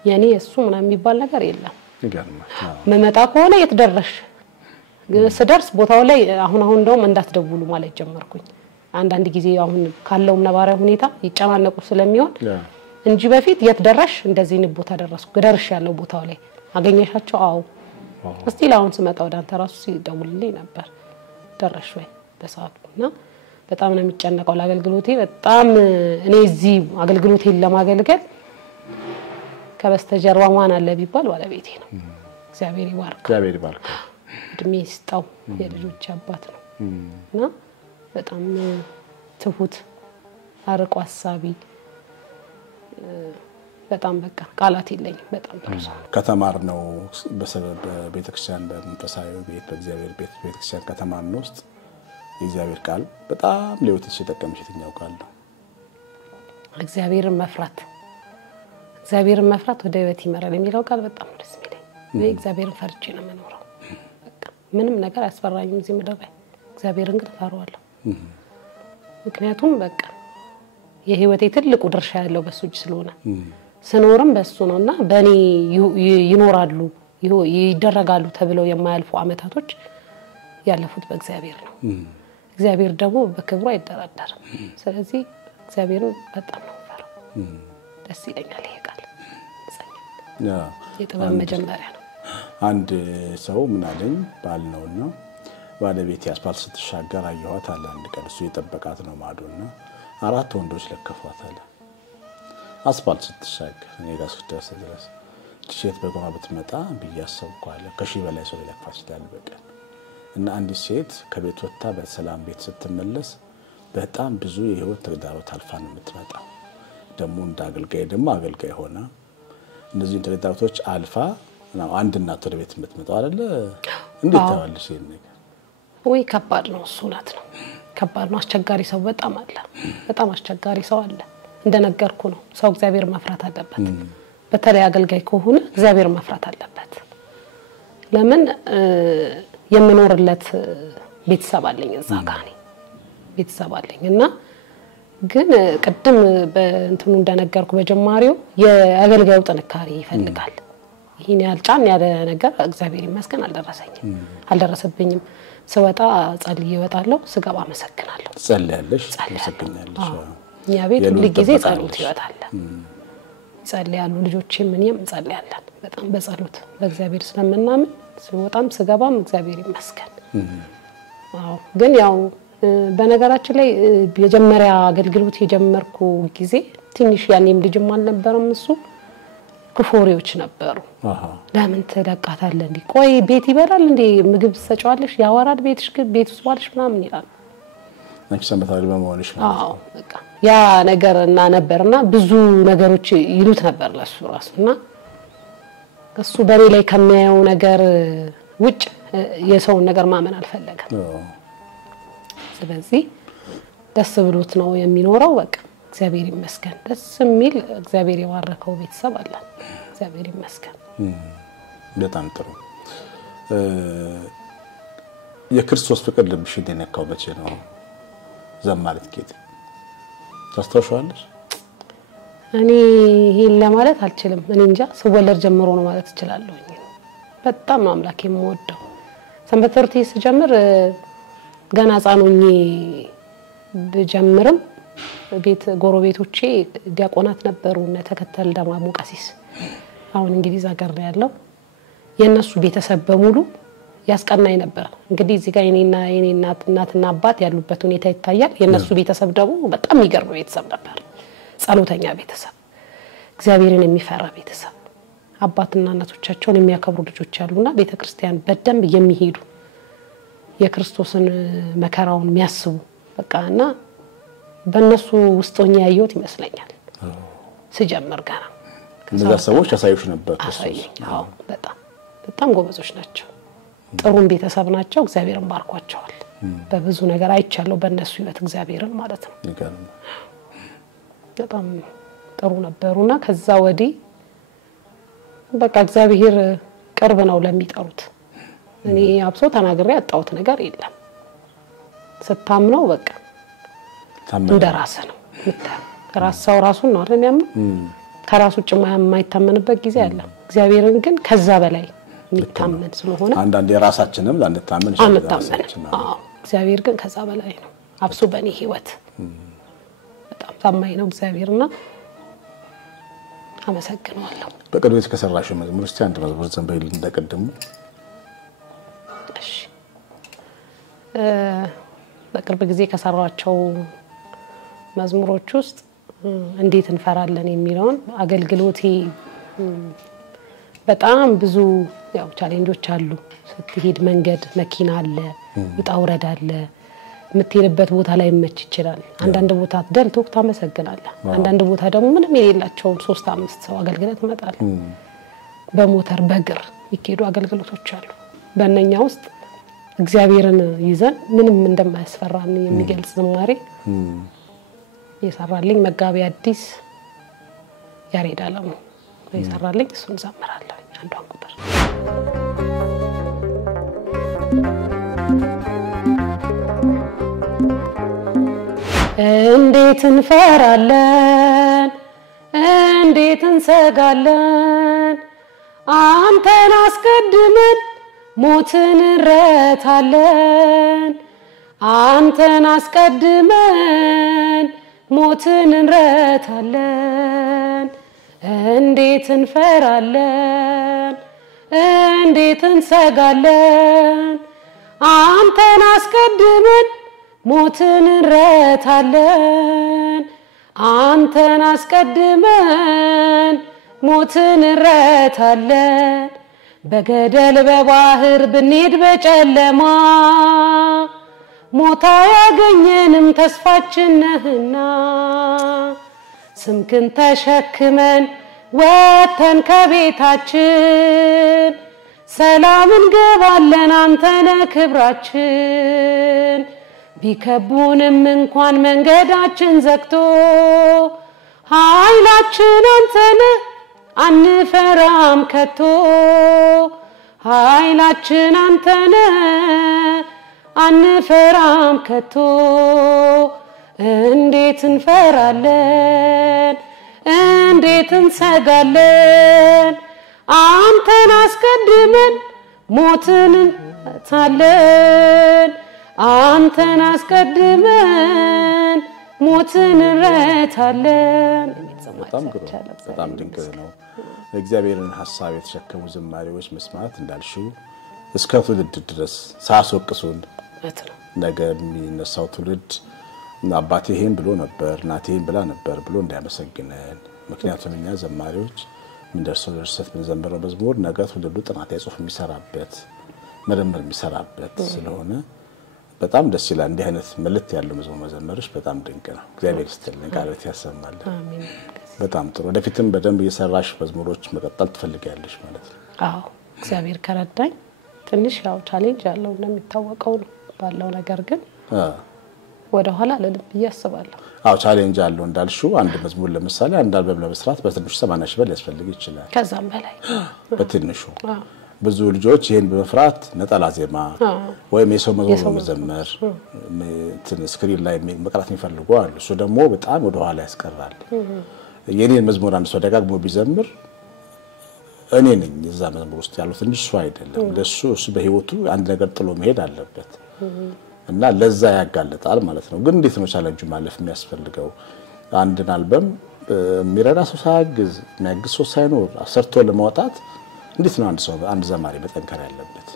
የኔ እሱ ምናምን የሚባል ነገር የለም ይገርማል መመጣ ከሆነ የተደረሽ ስደርስ ቦታው ላይ አሁን እንደውም እንዳትደውሉ ማለት ጀመርኩኝ አንድ ጊዜ አሁን ካለው ነባራዊ ሁኔታ ይጫናነቁ ስለሚሆን እንጂ በፊት የተደረሽ እንደዚህ ንቦታ ደረስኩ ገደርሽ ያለው ቦታው ላይ አገኘሻቸው አው እስቲ ላውን ስመጣ ወደ አንተ ራሱ ሲደውልልኝ ነበር ደረሽ ወይ በሰዓቱና በጣም ነው የሚጨነቀው ለአገልግሎቴ በጣም እኔ እዚህ አገልግሎቴን ለማገልገል ከበስተጀርባ ማን አለ ቢባል ባለቤቴ ነው እግዚአብሔር ይባርክ እድሜ ይስጣው የልጆች አባት ነው እና በጣም ትሁት አርቆ አሳቢ በጣም በቃ ቃላት የለኝም በጣም ጥሩስ ከተማርነው በሰበብ ቤተክርስቲያን በመንፈሳዊ ቤት በእግዚአብሔር ቤት ቤተክርስቲያን ከተማርነው ውስጥ የእግዚአብሔር ቃል በጣም ለውጥሽ ተጠቀምሽ የትኛው ቃል ነው እግዚአብሔርን መፍራት ወደ ህይወት ይመራል የሚለው ቃል በጣም ደስ የሚለኝ እግዚአብሔርን ፈርቼ ነው የምኖረው በቃ ምንም ነገር አያስፈራኝም እዚህ ምድር ላይ እግዚአብሔርን ግን ፈራዋለሁ ምክንያቱም በቃ የህይወቴ ትልቁ ድርሻ ያለው በሱ እጅ ስለሆነ ስኖርም በሱ ነውና በኔ ይኖራሉ ይደረጋሉ ተብለው የማያልፉ አመታቶች ያለፉት በእግዚአብሔር ነው እግዚአብሔር ደግሞ በክብሩ አይደራደርም ስለዚህ እግዚአብሔርን በጣም ነው ፈራው ደስ ይለኛል ይሄ ቃል የጥበብ መጀመሪያ ነው አንድ ሰው ምን አለኝ ባል ነውና ባለቤት ያስፓል ስትሻገር አየኋት አለ አንድ ቀን እሱ የጠበቃት ነው ማዶና አራት ወንዶች ለከፏት አለ አስፓልት ስትሻገር እኔ ጋር ስደርስ ድረስ ሴት በጎማ ብትመጣ በያሰብኩ አለ ከሺህ በላይ ሰው ለከፋች ይላል በቀን እና አንድ ሴት ከቤት ወጣ በሰላም ቤት ስትመለስ በጣም ብዙ የህይወት ተግዳሮት አልፋ ነው የምትመጣው ደግሞ እንዳገልጋይ ደግሞ አገልጋይ ሆና እነዚህ ተግዳሮቶች አልፋ ነው አንድ እናት ወደ ቤት የምትመጣው አይደለ እንዴት ታዋልሽ ይሄን ነገር ወይ ከባድ ነው እሱ ናት ነው ከባድ ነው አስቸጋሪ ሰው በጣም አስቸጋሪ ሰው አለ እንደነገርኩ ነው ሰው እግዚአብሔር መፍራት አለበት በተለይ አገልጋይ ከሆነ እግዚአብሔር መፍራት አለበት ለምን የምኖርለት ቤተሰብ አለኝ እዛ ጋር ነው ቤተሰብ አለኝና ግን ቀደም በእንትኑ እንደነገርኩ በጀማሪው የአገልጋዩ ጥንካሬ ይፈልጋል ይሄን ያልጫን ያለ ነገር እግዚአብሔር ይመስገን አልደረሰብኝም ስወጣ ጸልዬ እወጣለሁ ስገባ መሰግናለሁ ጸልያለሽ መሰግናለሽ ያ ቤት ሁሉ ጊዜ ጸሎት ይወጣል ጸልያሉ ልጆቼም ምንም ጸልያለን በጣም በጸሎት በእግዚአብሔር ስለምናምን ስወጣም ስገባም እግዚአብሔር ይመስገን አዎ ግን ያው በነገራችን ላይ የጀመሪያ አገልግሎት የጀመርኩ ጊዜ ትንሽ ያኔም ልጅም አልነበረም እሱ ክፎሪዎች ነበሩ ለምን ተደቃታለ እንዴ ቆይ ቤት ይበላል እንዴ ምግብ ሰጫዋለሽ ያወራድ ቤትሽ ቤት ውስጥ ባልሽ ምናምን ይላል አንቺ ሰምታለሽ በመሆንሽ ማለት አዎ በቃ ያ ነገርና ነበርና ብዙ ነገሮች ይሉት ነበር ለሱ ራስና እሱ በኔ ላይ ከሚያየው ነገር ውጭ የሰው ነገር ማመን አልፈለገም ስለዚህ ደስ ብሎት ነው የሚኖረው በቃ እግዚአብሔር ይመስገን ደስ የሚል እግዚአብሔር የባረከው ቤተሰብ አለ እግዚአብሔር ይመስገን በጣም ጥሩ የክርስቶስ ፍቅር ልብሽን የነካው መቼ ነው ዘማሪት ጌጤ ታስተውሻለሽ እኔ ይሄን ለማለት አልችልም እኔ እንጃ ስወለድ ጀምሮ ነው ማለት እችላለሁ በጣም ነው አምላክ የምወደው ሰንበት ትምህርት ሲጀምር ገና ጻኑኝ በጀምርም ቤት ጎረቤቶቼ ዲያቆናት ነበሩና ተከተል ደማሙ ቀሲስ አሁን እንግሊዝ ሀገር ነው ያለው የነሱ ቤተሰብ በሙሉ ያስቀናኝ ነበር እንግዲህ እዚህ ጋር የኔ እናትና አባት ያሉበት ሁኔታ ይታያል የነሱ ቤተሰብ ደግሞ በጣም የሚገርም ቤተሰብ ነበር ጸሎተኛ ቤተሰብ እግዚአብሔርን የሚፈራ ቤተሰብ አባትና እናቶቻቸውን የሚያከብሩ ልጆች ያሉና ቤተክርስቲያን በደንብ የሚሄዱ የክርስቶስን መከራውን የሚያስቡ በቃና በእነሱ ውስጥ ሆኜ ያየሁት ይመስለኛል ሲጀምር ጋር እነዛ ሰዎች ያሳዩሽ ነበር አዎ በጣም ጎበዞች ናቸው ጥሩም ቤተሰብ ናቸው እግዚአብሔርን ባርኳቸዋል በብዙ ነገር አይቻለው በእነሱ ህይወት እግዚአብሔርን ማለት ነው በጣም ጥሩ ነበሩና ከዛ ወዲህ በቃ እግዚአብሔር ቅርብ ነው ለሚጠሩት እኔ አብሶ ተናግሬ አጣውት ነገር የለም ስታምነው በቃ እንደራስ ነው ራስው ራሱን ነው አይደል ያምን ከራሱ ጭማ የማይታመንበት ጊዜ አለ እግዚአብሔርን ግን ከዛ በላይ የሚታመን ስለሆነ አንዳንዴ ራሳችንም ላንታመን ይችላል እግዚአብሔር ግን ከዛ በላይ ነው አብሶ በእኔ ህይወት በጣም ታማኝ ነው እግዚአብሔርና አመሰግናለሁ በቅርበት ከሰራሽው መዝሙር እስቲ አንድ መዝሙር ዘንበይል እንደቀደሙ እሺ በቅርብ ጊዜ ከሰራቸው መዝሙሮች ውስጥ እንዴት እንፈራለን የሚለውን አገልግሎቴ በጣም ብዙ ያው ቻሌንጆች አሉ ስትሄድ መንገድ መኪና አለ ውጣውረድ አለ የምትሄድበት ቦታ ላይ መች ይችላል አንዳንድ ቦታ ደልቶክ ታመሰግናለህ አንዳንድ ቦታ ደግሞ ምንም የሌላቸው 3-5 ሰው አገልግሎት መጣል በሞተር በእግር ይኬዱ አገልግሎቶች አሉ በእነኛ ውስጥ እግዚአብሔርን ይዘን ምንም እንደማያስፈራን የሚገልጽ ዝማሬ የሰራልኝ መጋቢ አዲስ ያሬድ አለሙ የሰራልኝ እሱን ዘምራለሁ አንዷን ቁጥር እንዴት እንፈራለን እንዴት እንሰጋለን አንተን አስቀድመን ሞትን እንረታለን አንተን አስቀድመን ሞትን እንረታለን እንዴት እንፈራለን እንዴት እንሰጋለን አንተን አስቀድመን ሞትን እንረታለን አንተን አስቀድመን ሞትን እንረታለን በገደል በባህር ብንሄድ በጨለማ ሞታ ያገኘንም ተስፋችን ነህና ስምክን ተሸክመን ወተን ከቤታችን ሰላም እንገባለን አንተነ ክብራችን ቢከቡንም እንኳን መንገዳችን ዘግቶ ኃይላችን አንተነ አንፈራም ከቶ ኃይላችን አንተነ አንፈራም ከቶ እንዴት እንፈራለን እንዴት እንሰጋለን አንተን አስቀድመን ሞትን እንረታለን አንተን አስቀድመን ሞትን እንረታለን በጣም ድንቅ ነው እግዚአብሔርን ሐሳብ የተሸከሙ ዝማሬዎች መስማት እንዳልሽው እስከ ትውልድ ድረስ ሳስወቅሱን ነገ የሚነሳው ትውልድ አባቴ ይሄን ብሎ ነበር እናቴ ይሄን ብላ ነበር ብሎ እንዲያመሰግነን ምክንያቱም እኛ ዘማሪዎች ምን ደርሰው ደርሰት ምን ዘምረው መዝሙር ነገ ትውልዱ ጥናት ያጽፍ የሚሰራበት መደመር የሚሰራበት ስለሆነ በጣም ደስ ይላል እንዲህ አይነት መልእክት ያለው መዝሙር መዘመርሽ በጣም ድንቅ ነው እግዚአብሔር ይስጥልኝ ቃላት ያሰማል አሜን በጣም ጥሩ ወደፊትም በደንብ እየሰራሽ መዝሙሮች መቀጠል ትፈልጊያለሽ ማለት ነው አዎ እግዚአብሔር ከረዳኝ ትንሽ ያው ቻሌንጅ ያለው እንደሚታወቀው ነው ባለው ነገር ግን ወደ ኋላ ለልብ ያስባለሁ አው ቻሌንጅ አለው እንዳልሽው አንድ መዝሙር ለምሳሌ አንድ አልበም ለመስራት በትንሹ 80 ሺህ ብር ሊያስፈልግ ይችላል ከዛም በላይ በትንሹ ብዙ ልጆች ይሄን በመፍራት ነጠላ ዜማ ወይም የሰው መዝሙር መዘመር ስክሪን ላይ መቅራት የሚፈልጉ አሉ እሱ ደግሞ በጣም ወደ ኋላ ያስቀራል የኔን መዝሙር አንድ ሰው ደጋግሞ ቢዘምር እኔ ነኝ እዛ መዝሙር ውስጥ ያለው እንጂ እሱ አይደለም ለሱ በህይወቱ አንድ ነገር ጥሎ መሄድ አለበት እና ለዛ ያጋለጣል ማለት ነው ግን እንዴት ነው ቻሌንጁ ማለፍ የሚያስፈልገው አንድን አልበም የሚረዳ ሰው ሳያግዝ የሚያግዝ ሰው ሳይኖር አሰርቶ ለማውጣት እንዴት ነው አንድ ዘማሪ መጠንከር ያለበት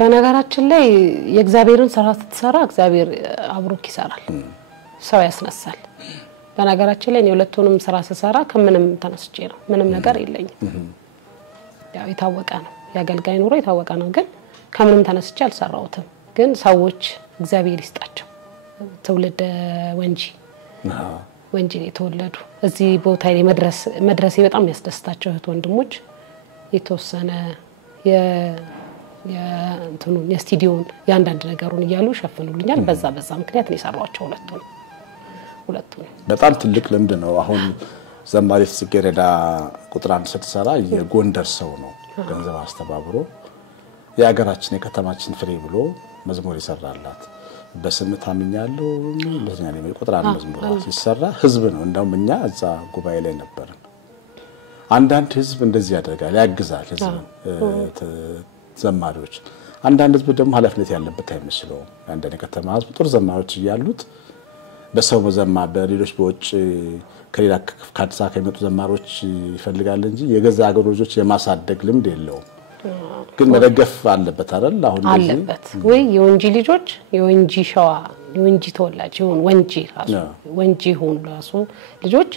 በነገራችን ላይ የእግዚአብሔርን ስራ ስትሰራ እግዚአብሔር አብሮክ ይሰራል ሰው ያስነሳል በነገራችን ላይ የሁለቱንም ስራ ስሰራ ከምንም ተነስቼ ነው ምንም ነገር የለኝም ያው የታወቀ ነው ያገልጋይ ኑሮ የታወቀ ነው ግን ከምንም ተነስቼ አልሰራውትም ግን ሰዎች እግዚአብሔር ይስጣቸው ትውልድ ወንጂ የተወለዱ እዚህ ቦታ ላይ መድረስ በጣም ያስደስታቸው እህት ወንድሞች የተወሰነ የእንትኑን የስቱዲዮን ያንዳንድ ነገሩን ይያሉ ሸፍኑልኛል በዛ ምክንያት ነው የሰራዋቸው ሁለቱን በጣም ትልቅ ልምድ ነው አሁን ዘማሪት ጽጌረዳ ቁጥር 1 ስትሰራ የጎንደር ሰው ነው ገንዘብ አስተባብሮ የሀገራችን የከተማችን ፍሬ ብሎ መዝሙር ይሰራላት በስም ታምኛለሁ ለኛኔ ቁጥር 1 መዝሙር ሲሰራ ህዝብ ነው እንደውም እኛ እዛ ጉባኤ ላይ ነበር አንዳንድ ህዝብ እንደዚህ ያደርጋል ያግዛል ህዝብ ዘማሪዎች አንዳንድ ህዝብ ደግሞ ኃላፊነት ያለበት አይመስለው አንዳንድ ከተማ ህዝብ ጥሩ ዘማሪዎች ይያሉት በሰው መዘማ በሌሎች በውጭ ከሌላ ከአዲስ አበባ ከመጡ ዘማሪዎች ይፈልጋል እንጂ የገዛ ሀገር ልጆች የማሳደግ ልምድ የለውም ግን መደገፍ አለበት አይደል አሁን አለበት ወይ የወንጂ ልጆች የወንጂ ሸዋ የወንጂ ተወላጅ ይሁን ወንጂ ሆኑ ራሱ ልጆች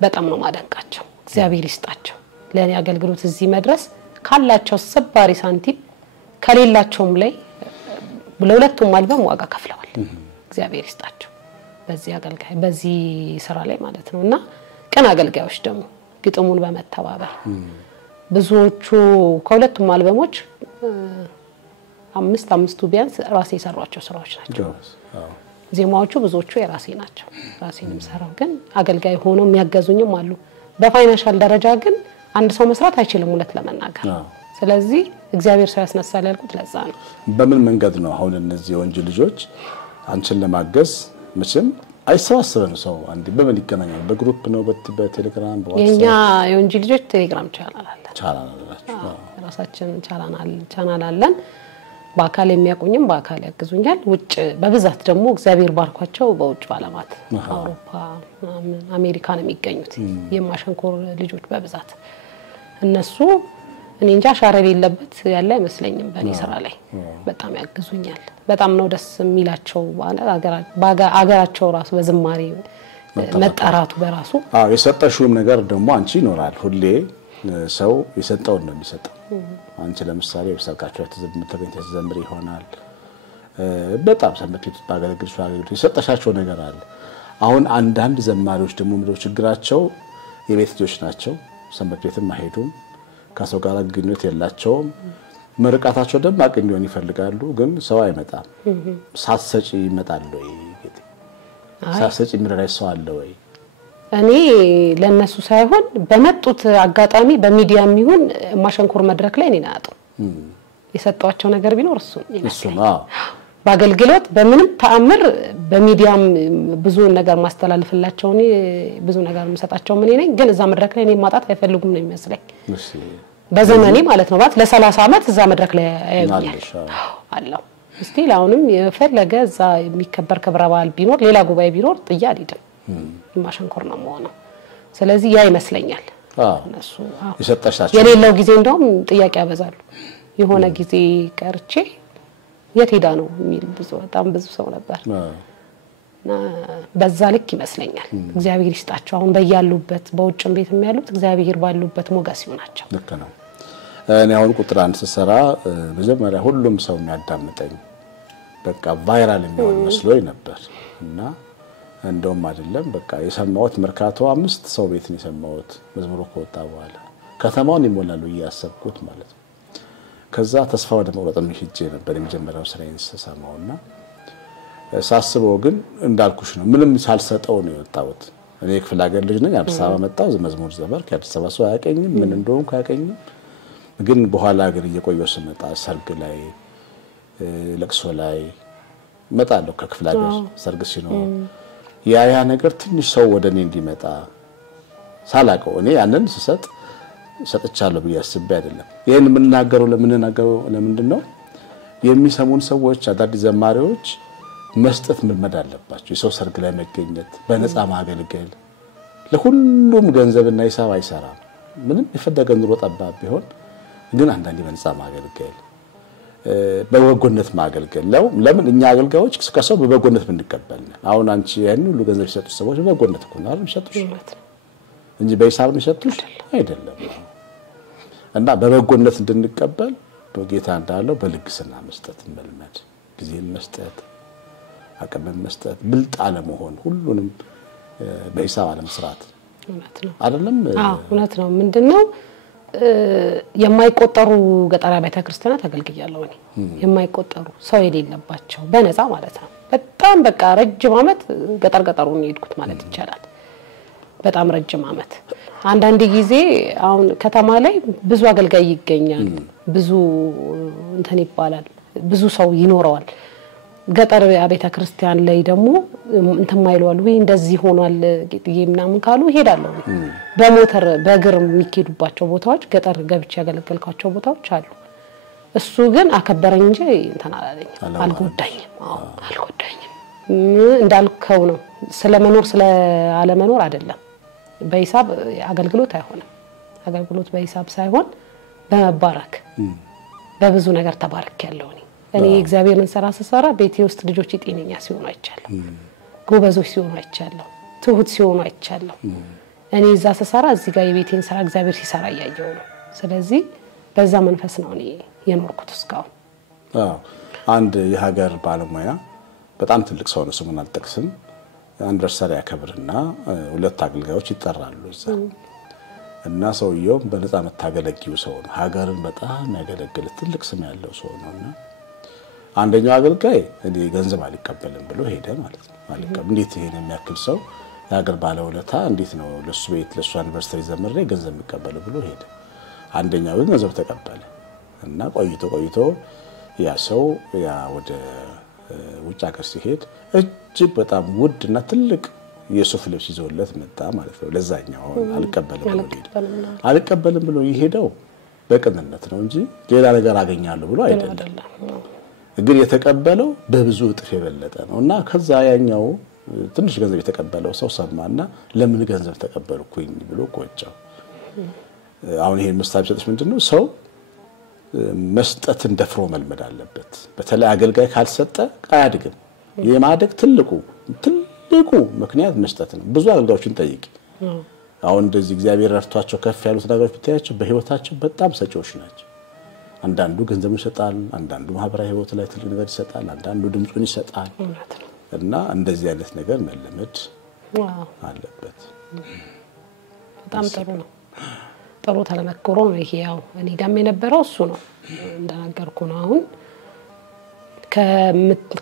በጣም ነው ማደንቃቸው እግዚአብሔር ይስጣቸው ለኔ አገልግሎት እዚህ መድረስ ካላቸው ሰባሪ ሳንቲም ከሌላቸውም ላይ ለሁለቱም አልበም ዋጋ ከፍለዋል እግዚአብሔር ይስጣቸው በዚህ አገልጋይ በዚህ ስራ ላይ ማለት ነውና ቀን አገልጋዮች ደግሞ ግጥሙን በመተባበር ብዙዎቹ ከሁለቱም አልበሞች አምስቱ ቢያንስ ራሴ የሰራቸው ስራዎች ናቸው ዜማዎቹ ብዙዎቹ የራሴ ናቸው ራሴንም ሰራው ግን አገልጋይ ሆኖ የሚያገዙኝም አሉ በፋይናንሻል ደረጃ ግን አንድ ሰው መስራት አይችልም ሁለት ለመናገር ስለዚህ እግዚአብሔር ሰው ያስነሳል ያልኩት ለዛ ነው በምን መንገድ ነው አሁን እነዚህ ወንጅ ልጆች አንቺን ለማገዝ መቼም አይሰዋሰበን ሰው አንዴ በምን ይገናኛል በግሩፕ ነው በቴሌግራም በዋትስአፕ የኛ የወንጂ ልጆች ቴሌግራም ቻናል አላቸው ራሳችን ቻናል አለን በአካል የሚያቆኝም በአካል ያግዙኛል ውጭ በብዛት ደግሞ እግዚአብሔር ባርኳቸው በውጭ ዓለማት አውሮፓ አሜሪካን የሚገኙት የማሸንኮር ልጆች በብዛት እነሱ እኔ እንጃ ሻረር የለበት ያለ አይመስለኝም በኔ ስራ ላይ በጣም ያግዙኛል በጣም ነው ደስ የሚላቸው አገራቸው ራሱ በዝማሬ መጣራቱ በራሱ የሰጠሽውም ነገር ደግሞ አንቺ ይኖራል ሁሌ ሰው የሰጠው ነው የሚሰጠው አንቺ ለምሳሌ በሰርካቸው ተዘምሪ ይሆናል በጣም ሰምተት ባገለግልሽ አገልግሎት የሰጠሻቸው ነገር አለ አሁን አንዳንድ ዘማሪዎች ደግሞ ምንድነው ችግራቸው የቤት ልጆች ናቸው ሰንበት ቤትም አይሄዱም ከሰው ጋር ግንኙነት የላቸውም መርቃታቸው ደማቅ እንዲሆን ይፈልጋሉ ግን ሰው አይመጣም ሳትሰጪ ይመጣል ወይ ሳትሰጪ ምረራይ ሰው አለ ወይ እኔ ለነሱ ሳይሆን በመጡት አጋጣሚ በሚዲያም ይሁን ማሸንኮር መድረክ ላይ እኔና አጡ የሰጣቸው ነገር ቢኖር እሱ ነው ባገልግሎት በምንም ተአምር በሚዲያም ብዙ ነገር ማስተላለፍላቸው እኔ ብዙ ነገር መስጣቸው ምን ነኝ ግን እዛ መድረክ ላይ እኔ ማጣት አይፈልጉም ነው የሚመስለኝ በዘመኔ ማለት ነው ባት ለ30 አመት እዛ መድረክ ላይ ያዩኛል አላህ ስቲል አሁንም የፈለገ እዛ የሚከበር ክብረ በዓል ቢኖር ሌላ ጉባኤ ቢኖር ጥያ አይደለም ማሸንኮር ነው ማለት ስለዚህ ያ ይመስለኛል እነሱ ይሰጣሻቸው የሌለው ጊዜ እንደውም ጥያቄ ያበዛሉ የሆነ ጊዜ ቀርቼ የት ሄዳ ነው የሚል በጣም ብዙ ሰው ነበር በዛ ልክ ይመስለኛል እግዚአብሔር ይስጣቸው አሁን በያሉበት በውጭም ቤት የሚያሉት እግዚአብሔር ባሉበት ሞገስ ይሆናቸው ልክ ነው እኔ አሁን ቁጥር 1 ሰራ መጀመሪያ ሁሉም ሰው የሚያዳምጠኝ በቃ ቫይራል የሚሆን መስሎኝ ነበር እና እንደውም አይደለም በቃ የሰማሁት መርካቶ 5 ሰው ቤት ነው የሰማሁት መዝሙሩ ከወጣ በኋላ ከተማውን ይሞላሉ ያሰብኩት ማለት ነው ከዛ ተስፋ ወደ መውጣት ምሽጄ ነበር የመጀመሪያው ስራዬን ሰማውና ሳስበው ግን እንዳልኩሽ ነው ምንም ሳልሰጠው ነው የወጣሁት እኔ ክፍለ ሀገር ልጅ ነኝ አዲስ አበባ መጣሁ መዝሙር ዘመር ከአዲስ አበባ ሰው አያቀኝም ምን እንደሆንኩ አያቀኝም ግን በኋላ ግን እየቆየሁ ስመጣ ሰርግ ላይ ለቅሶ ላይ መጣለሁ ከክፍለ ሀገር ሰርግ ሲኖር ያ ነገር ትንሽ ሰው ወደኔ እንዲመጣ ሳላቀው እኔ ያንን ስሰጥ ሰጥቻለሁ በያስብ አይደለም ይሄን የምናገረው ለምንድነው የሚሰሙን ሰዎች አዳዲስ ዘማሪዎች መስጠት መልመድ አለባቸው የሰው ሰርግ ላይ መገኘት በነፃ ማገልገል ለሁሉም ገንዘብና ሂሳብ አይሰራም ምንም የፈለገ ኑሮ ጠባብ ቢሆን ግን አንዳንዴ በነፃ ማገልገል በበጎነት ማገልገል ለምን እኛ አገልጋዮች ከሰው በበጎነት እንድንቀበል አሁን አንቺ ያን ሁሉ ገንዘብ ሲሰጡ ሰዎች በበጎነት እኮ ነው የሚሰጡሽ እንጂ በሂሳብ የሚሰጡሽ አይደለም እና በበጎነት እንድንቀበል በጌታ እንዳለው በልግስና መስጠት መልመድ ጊዜን መስጠት አቀበል መስጠት ብልጥ አለመሆን ሁሉንም በሂሳብ አለመስራት እውነት ነው አይደለም እውነት ነው ምንድነው የማይቆጠሩ ገጠራ ቤተክርስቲያናት አገልግያለሁ እኔ የማይቆጠሩ ሰው የሌለባቸው በነፃ ማለት ነው በጣም በቃ ረጅም አመት ገጠሩን ሄድኩት ማለት ይቻላል በጣም ረጅም አመት አንዳንድ ጊዜ አሁን ከተማ ላይ ብዙ አገልጋይ ይገኛል ብዙ እንትን ይባላል ብዙ ሰው ይኖረዋል ገጠር ቤተክርስቲያን ላይ ደግሞ እንትን ማይሏል ወይ እንደዚህ ሆኗል ጌጥዬ ምናምን ካሉ ይሄዳሉ በሞተር በእግር የሚሄዱባቸው ቦታዎች ገጠር ገብቼ ያገለገልኳቸው ቦታዎች አሉ እሱ ግን አከበረኝ እንጂ እንትን አልጎዳኝም እንዳልከው ነው ስለመኖር ስለአለመኖር አይደለም በሂሳብ አገልግሎት አይሆንም አገልግሎት በሂሳብ ሳይሆን በመባረክ በብዙ ነገር ተባረክያለሁ እኔ እግዚአብሔርን ሰራ ቤቴ ውስጥ ልጆች ጤነኛ ሲሆኑ አይቻለሁ ጎበዞች ሲሆኑ አይቻለሁ ትሁት ሲሆኑ አይቻለሁ እኔ እዛ ሰራ እዚህ ጋር የቤቴን ሰራ እግዚአብሔር ሲሰራ ያያየው ነው ስለዚህ በዛ መንፈስ ነው እኔ የኖርኩት እስካሁን አንድ የሀገር ባለሙያ በጣም ትልቅ ሰው ነው ስሙን አልጠቅስም አንቨርሰሪ ያከብርና ሁለት አገልጋዮች ይጠራሉ እዛ እና ሰውየው በነፃ መታገለጊው ሰው ነው ሀገርን በጣም ያገለግል ትልቅ ስም ያለው ሰው ነውና አንደኛው አገልጋይ እንዴ ገንዘብ አልቀበልም ብሎ ሄደ ማለት ነው አልቀበል እንዴት ይሄን የሚያክል ሰው የሀገር ባለውለታ እንዴት ነው ለሱ ቤት ለሱ አንቨርሰሪ ዘመሬ ገንዘብ የሚቀበል ብሎ ሄደ አንደኛው ግን ገንዘብ ተቀበለ እና ቆይቶ ያ ሰው ያ ወደ ውጭ ሀገር ሲሄድ እጅግ በጣም ውድና ትልቅ የሱፍ ልብስ ይዞለት መጣ ማለት ነው ለዛኛው አልቀበልም ብሎ ይሄደው በቅንነት ነው እንጂ ሌላ ነገር አገኛለሁ ብሎ አይደለም ግን የተቀበለው በብዙ እጥፍ የበለጠ ነውና ከዛ ያኛው ትንሽ ገንዘብ የተቀበለው ሰው ሰማና ለምን ገንዘብ ተቀበልኩኝ ብሎ ቆጫው አሁን ይሄን መስታብ ሰጥሽ ምንድነው ሰው መስጠትን ደፍሮ መልመድ አለበት በተለይ አገልጋይ ካልሰጠ አያድግም የማደግ ትልቁ ምክንያት መስጠት ነው ብዙ አገልጋዮችን ጠይቂ አሁን እንደዚህ እግዚአብሔር ረድቷቸው ከፍ ያሉት ነገሮች ብታያቸው በህይወታቸው በጣም ሰጪዎች ናቸው አንዳንዱ ገንዘብ ይሰጣል አንዳንዱ ማህበራዊ ህይወት ላይ ትልቅ ነገር ይሰጣል አንዳንዱ ድምጹን ይሰጣል እና እንደዚህ አይነት ነገር መለመድ አለበት በጣም ጥሩ ነው ጥሩ ተለመክሮ ነው ይሄ ያው እኔ ጋም የነበረው እሱ ነው እንደናገርኩ ነው አሁን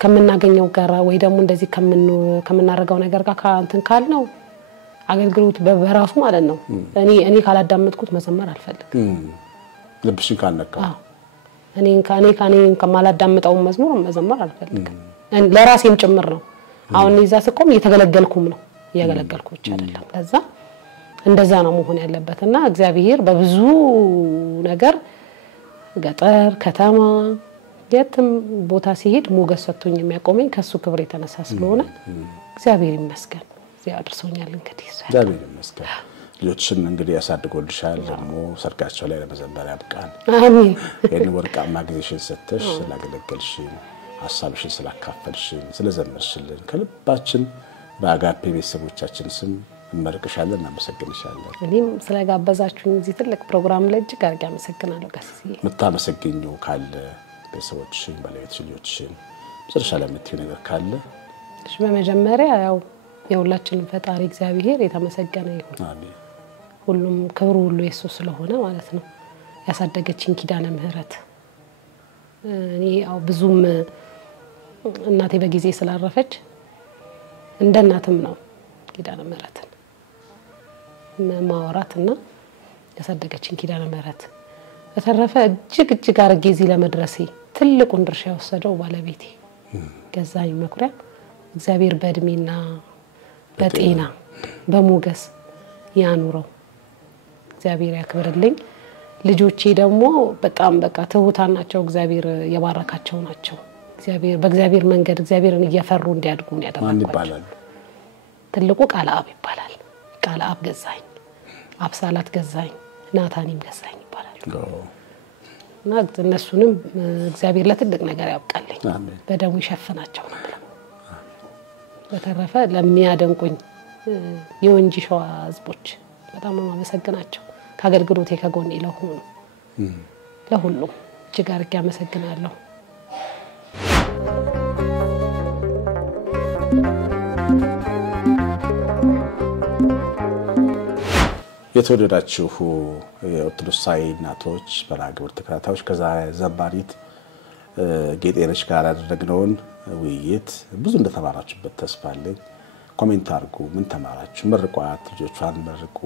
ከመናገኘው ጋራ ወይ ደግሞ እንደዚህ ከመናረጋው ነገር ጋር ካንተን ካልነው አገልግሎት በራሱ ማለት ነው እኔ ካላዳመጥኩት መዘመር አልፈልግም ልብሽ ካነካ እኔ ከማላዳምጠው መዝሙር መዘመር አልፈልግም ለራሴም ጭምር ነው አሁን እዛ ስቆም እየተገለገልኩም ነው እያገለገልኩ ብቻ አይደለም ለዛ እንደዛ ነው መሆን ያለበትና እግዚአብሔር በብዙ ነገር ገጠር ከተማ የትም ቦታ ሲሄድ ሞገስ ሰጥቶኝ የሚያቆመኝ ከሱ ክብር የተነሳ ስለሆነ እግዚአብሔር ይመስገን እዚያ አድርሶኛል እንግዲህ እግዚአብሔር ይመስገን ልጆችን እንግዲህ ያሳድጎልሻል ደግሞ ሰርጋቸው ላይ ለመዘመር ያብቃን አሜን የኔ ወርቃማ ጊዜሽን ሰጥተሽ ስላገለገልሽኝ ሐሳብሽን ስላካፈልሽኝ ስለዘመርሽልን ከልባችን በአጋፔ ቤተሰቦቻችን ስም እንመርቅሻለን እናመሰግንሻለን እኔም ስለጋበዛችሁኝ እዚህ ትልቅ ፕሮግራም ላይ እጅግ አድርጌ አመሰግናለሁ ጋስዬ ምታመሰግኙ ካለ ቤተሰቦችሽን ባለቤትሽን ስለሻለ የምትዩ ነገር ካለ እሺ በመጀመሪያ ያው የሁላችንም ፈጣሪ እግዚአብሔር የተመሰገነ ይሁን አሜን ሁሉም ክብሩ ሁሉ ኢየሱስ ስለሆነ ማለት ነው ያሳደገችን ኪዳነ ምህረት እኔ ያው ብዙም እናቴ በጊዜ ስላረፈች እንደ እናትም ነው ኪዳነ ምህረትን ማወራትና ያሳደገችን ኪዳነ ምህረት በተረፈ እጅግ አርጌ እዚህ ለመድረሴ ትልቁን ድርሻ ወሰደው ባለቤቴ ገዛኝ መኩሪያ እግዚአብሔር በእድሜና በጤና በሞገስ ያኑረው እግዚአብሔር ያክብርልኝ ልጆቼ ደግሞ በጣም በቃ ትሁታን ናቸው እግዚአብሔር የባረካቸው ናቸው እግዚአብሔር በእግዚአብሔር መንገድ እግዚአብሔርን እየፈሩ እንዲያድጉ ነው ያደረጋቸው ትልቁ ቃል አብ ይባላል ቃል አብ ገዛኝ አብሳላት ገዛኝ ናታኒም ገዛኝ ይባላል እና እነሱንም እግዚአብሔር ለትልቅ ነገር ያብቃልኝ በደሙ ይሸፍናቸው ነው በተረፈ ለሚያደንቁኝ የወንጂ ሸዋ ህዝቦች በጣም ማመሰግናቸው ከአገልግሎቴ ከጎኔ ለሁሉ እጅግ አርጌ አመሰግናለሁ የተወደዳችሁ የኦርቶዶክሳዊ እናቶች በራግብር ተከታታዮች ከዛ ዘማሪት ጌጤነሽ ጋር ያደረግነውን ውይይት ብዙ እንደተማራችሁበት ተስፋ አለኝ ኮሜንት አድርጉ ምን ተማራችሁ መርቋት ልጆቿን መርቁ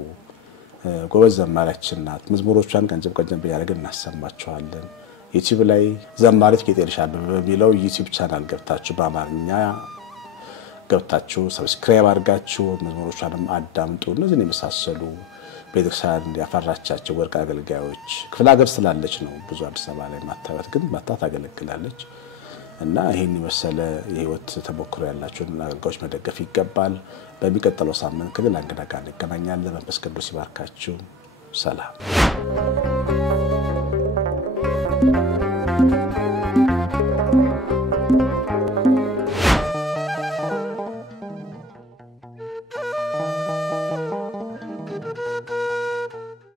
ጎበዝ ዘማሪያችን ናት መዝሙሮቿን ቀንጨብ ያደርገን እናሰማችኋለን ዩቲዩብ ላይ ዘማሪት ጌጤነሽ አበበ በሚለው ዩቲዩብ ቻናል ገብታችሁ በአማርኛ ገብታችሁ ሰብስክራይብ አድርጋችሁ መዝሙሮቿንም አዳምጡ እነዚህን የመሳሰሉ ቤተክርስቲያን ያፈራቻቸው ወርቅ አገልጋዮች ክፍለ ሀገር ስላለች ነው ብዙ አዲስ አበባ ላይ ማታወት ግን ማታ ታገለግላለች እና ይሄን መሰለ የህይወት ተሞክሮ ያላችሁን አገልጋዮች መደገፍ ይገባል በሚቀጥለው ሳምንት ከሌላ እንግዳ ጋር እንገናኛለን መንፈስ ቅዱስ ይባርካችሁ ሰላም